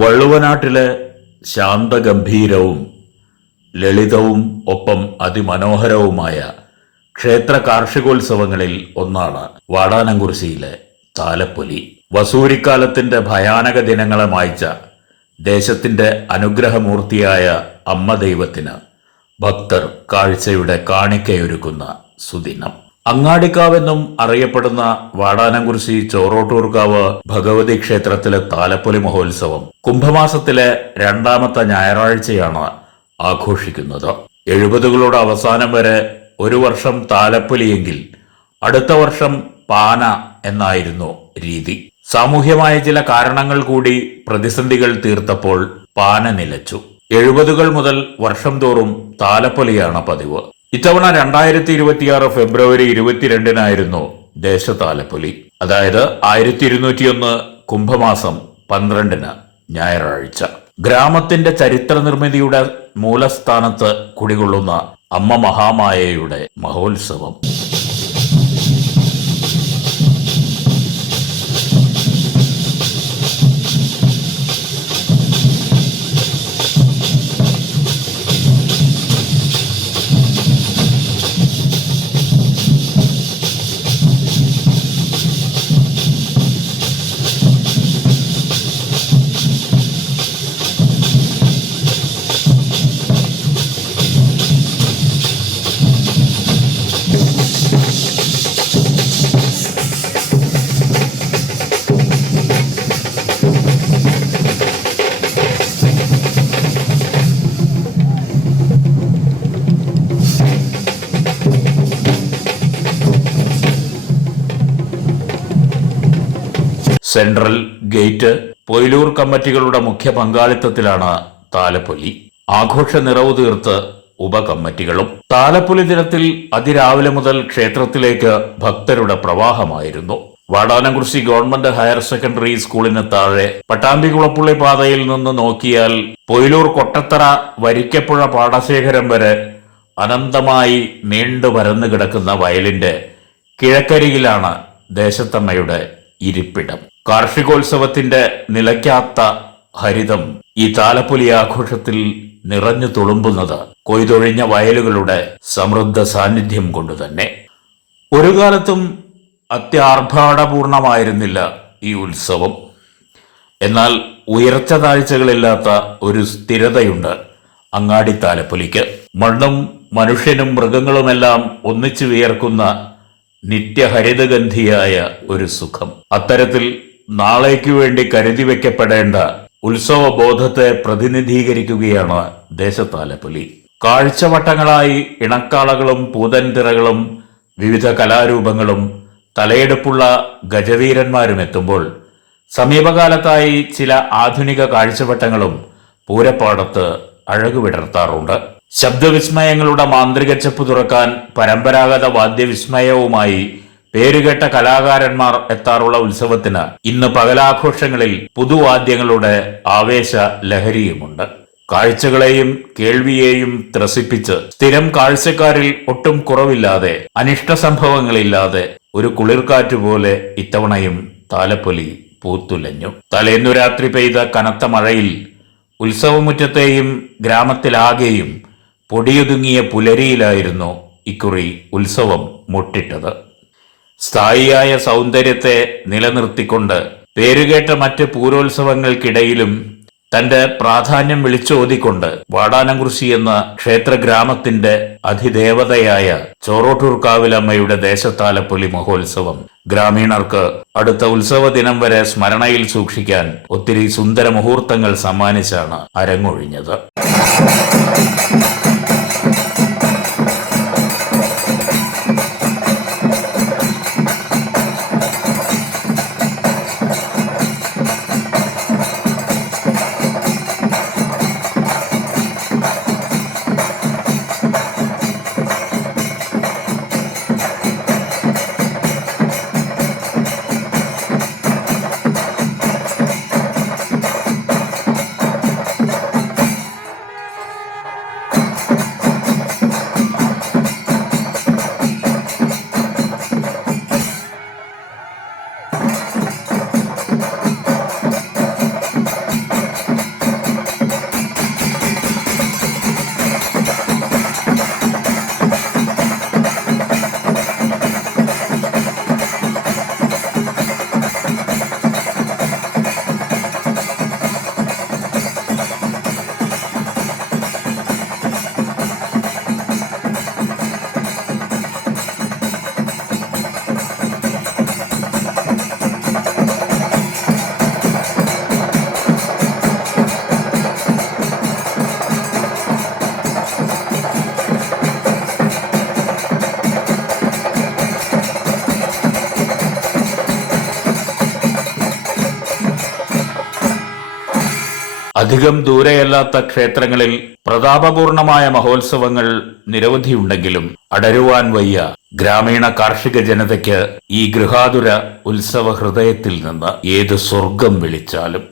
വള്ളുവനാട്ടിലെ ശാന്തഗംഭീരവും ലളിതവും ഒപ്പം അതിമനോഹരവുമായ ക്ഷേത്ര കാർഷികോത്സവങ്ങളിൽ ഒന്നാണ് വാടാനംകുറിശ്ശിയിലെ താലപ്പൊലി. വസൂരിക്കാലത്തിന്റെ ഭയാനക ദിനങ്ങളെ മായ്ച്ച ദേശത്തിന്റെ അനുഗ്രഹമൂർത്തിയായ അമ്മ ദൈവത്തിന് ഭക്തർ കാഴ്ചയുടെ കാണിക്കയൊരുക്കുന്ന സുദിനം. അങ്ങാടിക്കാവെന്നും അറിയപ്പെടുന്ന വാടാനംകുറിശ്ശി ചോറോട്ടൂർക്കാവ് ഭഗവതി ക്ഷേത്രത്തിലെ താലപ്പൊലി മഹോത്സവം കുംഭമാസത്തിലെ രണ്ടാമത്തെ ഞായറാഴ്ചയാണ് ആഘോഷിക്കുന്നത്. 70കളുടെ അവസാനം വരെ ഒരു വർഷം താലപ്പൊലിയെങ്കിൽ അടുത്ത വർഷം പാന എന്നായിരുന്നു രീതി. സാമൂഹ്യമായ ചില കാരണങ്ങൾ കൂടി പ്രതിസന്ധികൾ തീർത്തപ്പോൾ പാന നിലച്ചു. 70കൾ മുതൽ വർഷം തോറും താലപ്പൊലിയാണ് പതിവ്. ഇത്തവണ 2026 ഫെബ്രുവരി 22-നായിരുന്നു ദേശതാലപ്പൊലി. അതായത് 1201 കുംഭമാസം 12-ന് ഞായറാഴ്ച. ഗ്രാമത്തിന്റെ ചരിത്ര നിർമ്മിതിയുടെ മൂലസ്ഥാനത്ത് കുടികൊള്ളുന്ന അമ്മ മഹാമായയുടെ മഹോത്സവം. സെൻട്രൽ ഗേറ്റ്, പൊയിലൂർ കമ്മിറ്റികളുടെ മുഖ്യ പങ്കാളിത്തത്തിലാണ് താലപ്പൊലി. ആഘോഷ നിറവ് തീർത്ത് ഉപകമ്മിറ്റികളും. താലപ്പൊലി ദിനത്തിൽ അതിരാവിലെ മുതൽ ക്ഷേത്രത്തിലേക്ക് ഭക്തരുടെ പ്രവാഹമായിരുന്നു. വാടാനംകുറിശ്ശി ഗവൺമെന്റ് ഹയർ സെക്കൻഡറി സ്കൂളിന് താഴെ പട്ടാമ്പികുളപ്പുള്ളി പാതയിൽ നിന്ന് നോക്കിയാൽ പൊയിലൂർ കൊട്ടത്തറ വരിക്കപ്പുഴ പാടശേഖരം വരെ അനന്തമായി നീണ്ടു പരന്നു കിടക്കുന്ന വയലിന്റെ കിഴക്കരികിലാണ് ദേശത്തമ്മയുടെ ഇരിപ്പിടം. കാർഷികോത്സവത്തിന്റെ നിലയ്ക്കാത്ത ഹരിതം ഈ താലപ്പൊലി ആഘോഷത്തിൽ നിറഞ്ഞു തുളുമ്പുന്നത് കൊയ്തൊഴിഞ്ഞ വയലുകളുടെ സമൃദ്ധ സാന്നിധ്യം കൊണ്ടുതന്നെ. ഒരു കാലത്തും അത്യാർഭാടപൂർണമായിരുന്നില്ല ഈ ഉത്സവം. എന്നാൽ ഉയർച്ച താഴ്ചകളില്ലാത്ത ഒരു സ്ഥിരതയുണ്ട് അങ്ങാടി താലപ്പൊലിക്ക്. മണ്ണും മനുഷ്യനും മൃഗങ്ങളുമെല്ലാം ഒന്നിച്ചു വിയർക്കുന്ന നിത്യഹരിതഗന്ധിയായ ഒരു സുഖം. അത്തരത്തിൽ നാളേക്കു വേണ്ടി കരുതി വെക്കപ്പെടേണ്ട ഉത്സവബോധത്തെ പ്രതിനിധീകരിക്കുകയാണ് ദേശതാലപ്പൊലി. കാഴ്ചവട്ടങ്ങളായി ഇണക്കാളകളും പൂതൻതിറകളും വിവിധ കലാരൂപങ്ങളും തലയെടുപ്പുള്ള ഗജവീരന്മാരും എത്തുമ്പോൾ സമീപകാലത്തായി ചില ആധുനിക കാഴ്ചവട്ടങ്ങളും പൂരപ്പാടത്ത് അഴകുവിടർത്താറുണ്ട്. ശബ്ദവിസ്മയങ്ങളുടെ മാന്ത്രിക ചെപ്പ് തുറക്കാൻ പരമ്പരാഗത വാദ്യവിസ്മയവുമായി പേരുകേട്ട കലാകാരന്മാർ എത്താറുള്ള ഉത്സവത്തിന് ഇന്ന് പകലാഘോഷങ്ങളിൽ പുതുവാദ്യങ്ങളുടെ ആവേശ ലഹരിയുമുണ്ട്. കാഴ്ചകളെയും കേൾവിയെയും ത്രസിപ്പിച്ച് സ്ഥിരം കാഴ്ചക്കാരിൽ ഒട്ടും കുറവില്ലാതെ, അനിഷ്ട സംഭവങ്ങളില്ലാതെ ഒരു കുളിർക്കാറ്റുപോലെ ഇത്തവണയും താലപ്പൊലി പൂത്തുലഞ്ഞു. തലേന്നു രാത്രി പെയ്ത കനത്ത മഴയിൽ ഉത്സവമുറ്റത്തെയും ഗ്രാമത്തിലാകെയും പൊടിയൊതുങ്ങിയ പുലരിയിലായിരുന്നു ഇക്കുറി ഉത്സവം മുട്ടിട്ടത്. സ്ഥായിയായ സൗന്ദര്യത്തെ നിലനിർത്തിക്കൊണ്ട് പേരുകേട്ട മറ്റ് പൂരോത്സവങ്ങൾക്കിടയിലും തന്റെ പ്രാധാന്യം വിളിച്ചോതിക്കൊണ്ട് വാടാനംകുറിശ്ശി എന്ന ക്ഷേത്രഗ്രാമത്തിന്റെ അധിദേവതയായ ചോറോട്ടൂർക്കാവിലമ്മയുടെ ദേശത്താലപ്പൊലി മഹോത്സവം ഗ്രാമീണർക്ക് അടുത്ത ഉത്സവ ദിനം വരെ സ്മരണയിൽ സൂക്ഷിക്കാൻ ഒത്തിരി സുന്ദര മുഹൂർത്തങ്ങൾ സമ്മാനിച്ചാണ് അരങ്ങൊഴിഞ്ഞത്. അധികം ദൂരെയല്ലാത്ത ക്ഷേത്രങ്ങളിൽ പ്രതാപപൂർണമായ മഹോത്സവങ്ങൾ നിരവധിയുണ്ടെങ്കിലും അടരുവാൻ വയ്യ ഗ്രാമീണ കാർഷിക ജനതയ്ക്ക് ഈ ഗൃഹാതുര ഉത്സവ ഹൃദയത്തിൽ നിന്ന് ഏത് സ്വർഗം വിളിച്ചാലും.